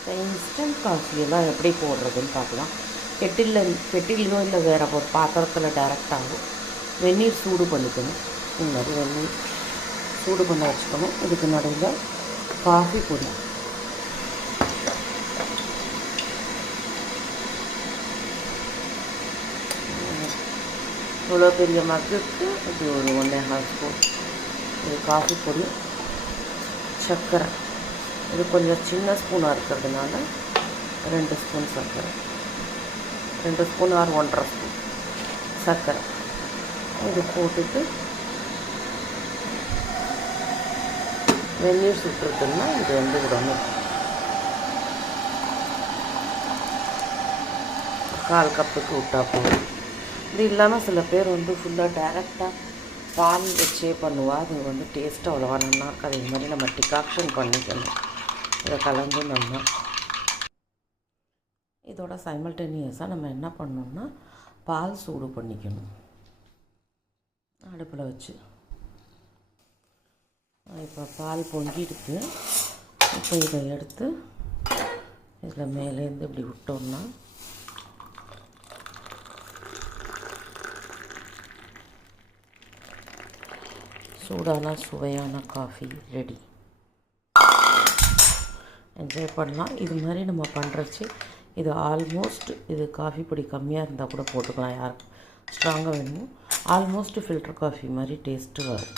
இப்போ இன்ஸ்டன்ட் காஃபியெல்லாம் எப்படி போடுறதுன்னு பார்க்கலாம். கெட்டிலையோ இல்லை வேறு ஒரு பாத்திரத்தில் டைரெக்டாகும் வெந்நீர் சூடு பண்ணிக்கணும். இந்த மாதிரி வெந்நீர் சூடு பண்ண வச்சுக்கணும். இதுக்கு நடுவில் காஃபி பொடி, இவ்வளோ பெரிய மக்குக்கு இது ஒரு 1.5 ஸ்பூன் இது காஃபி பொடி, சர்க்கரை இது கொஞ்சம் சின்ன ஸ்பூனாக இருக்கிறதுனால 2 ஸ்பூன் சர்க்கரை, 2 ஸ்பூன் ஆர் 1.5 ஸ்பூன் சர்க்கரை இது போட்டுட்டு வெந்நீர் சுட்டுருக்குன்னா இது விடணும். 1/4 கப்புக்கு விட்டா போதும். இது இல்லாமல் சில பேர் ஃபுல்லாக டைரெக்டாக பால் வச்சே பண்ணுவாள். அது டேஸ்ட்டு அவ்வளோவா நல்லா இருக்காது. இது மாதிரி நம்ம டிகாக்ஷன் பண்ணிக்கணும். இதை கலந்து நல்லா இதோட சைமல்டேனியஸாக நம்ம என்ன பண்ணணும்னா பால் சூடு பண்ணிக்கணும் அடுப்பில் வச்சு. இப்போ பால் பொங்கிடுது. இப்போ இதை எடுத்து இதில் மேலேருந்து இப்படி விட்டோம்னா சூடான சுவையான காஃபி ரெடி. என்ஜாய் பண்ணலாம். இது மாதிரி நம்ம பண்ணுறச்சு இது ஆல்மோஸ்ட் இது காஃபி பொடி கம்மியாக இருந்தால் கூட போட்டுக்கலாம். யாருக்கு ஸ்ட்ராங்காக வேணுமோ ஆல்மோஸ்ட் ஃபில்டர் காஃபி மாதிரி டேஸ்ட்டு வரும்.